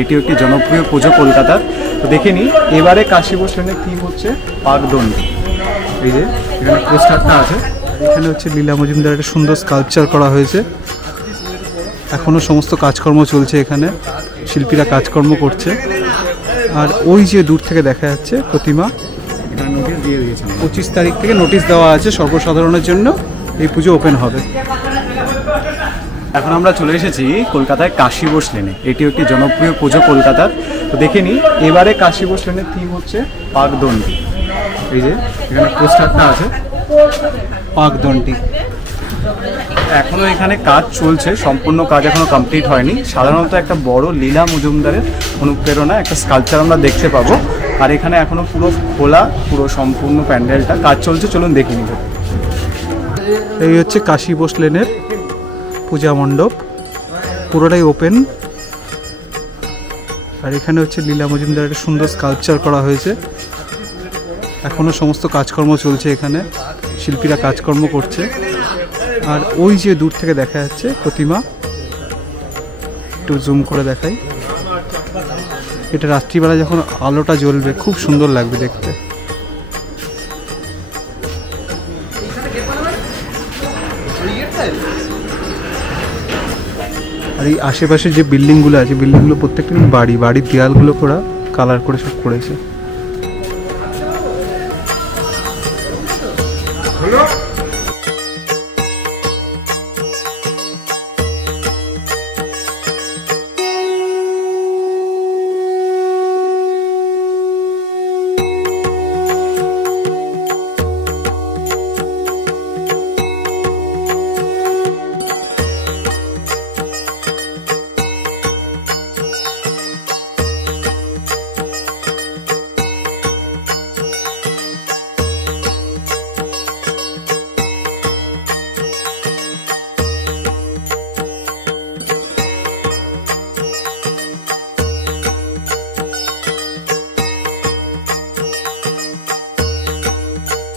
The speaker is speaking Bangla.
এটিও একটি জনপ্রিয় পুজো কলকাতার। তো দেখে নিই এবারে কাশী বোস লেনের থিম হচ্ছে পাকদণ্ডী। এই যে এখানে পোস্টারটা আছে, এখানে হচ্ছে লীলা মজুমদার একটা সুন্দর স্কাল্পচার করা হয়েছে। এখনও সমস্ত কাজকর্ম চলছে, এখানে শিল্পীরা কাজকর্ম করছে। আর ওই যে দূর থেকে দেখা যাচ্ছে প্রতিমা, এখানে নোটিশ দিয়ে দিয়েছে 25 তারিখ থেকে নোটিশ দেওয়া আছে সর্বসাধারণের জন্য এই পুজো ওপেন হবে। এখন আমরা চলে এসেছি কলকাতায় কাশী বোস লেনে। এটিও একটি জনপ্রিয় পুজো কলকাতার। তো দেখে নিই এবারে কাশী বোস লেনের থিম হচ্ছে পাকদণ্ডী। এই যে এখানে পোস্টারটা আছে, পাকদণ্ডী। এখনো এখানে কাজ চলছে, সম্পূর্ণ কাজ এখনো কমপ্লিট হয়নি। সাধারণত একটা বড় লীলা মজুমদারের অনুপ্রেরণা একটা স্কাল্পচার আমরা দেখতে পাবো। আর এখানে এখনো পুরো খোলা, পুরো সম্পূর্ণ প্যান্ডেলটা কাজ চলছে, চলুন দেখে নিব। এই হচ্ছে কাশী বোস লেনের পূজা মণ্ডপ, পুরোটাই ওপেন। আর এখানে হচ্ছে লীলা মজুমদারের একটা সুন্দর স্কাল্পচার করা হয়েছে। এখনো সমস্ত কাজকর্ম চলছে, এখানে শিল্পীরা কাজকর্ম করছে। আর ওই যে দূর থেকে দেখা যাচ্ছে প্রতিমা, একটু জুম করে দেখাই। এটা রাত্রিবেলা যখন আলোটা জ্বলবে খুব সুন্দর লাগবে দেখতে। আর এই আশেপাশে যে বিল্ডিংগুলো আছে, বিল্ডিংগুলো প্রত্যেকটা বাড়ির দেয়ালগুলো করা কালার করে সব করেছে।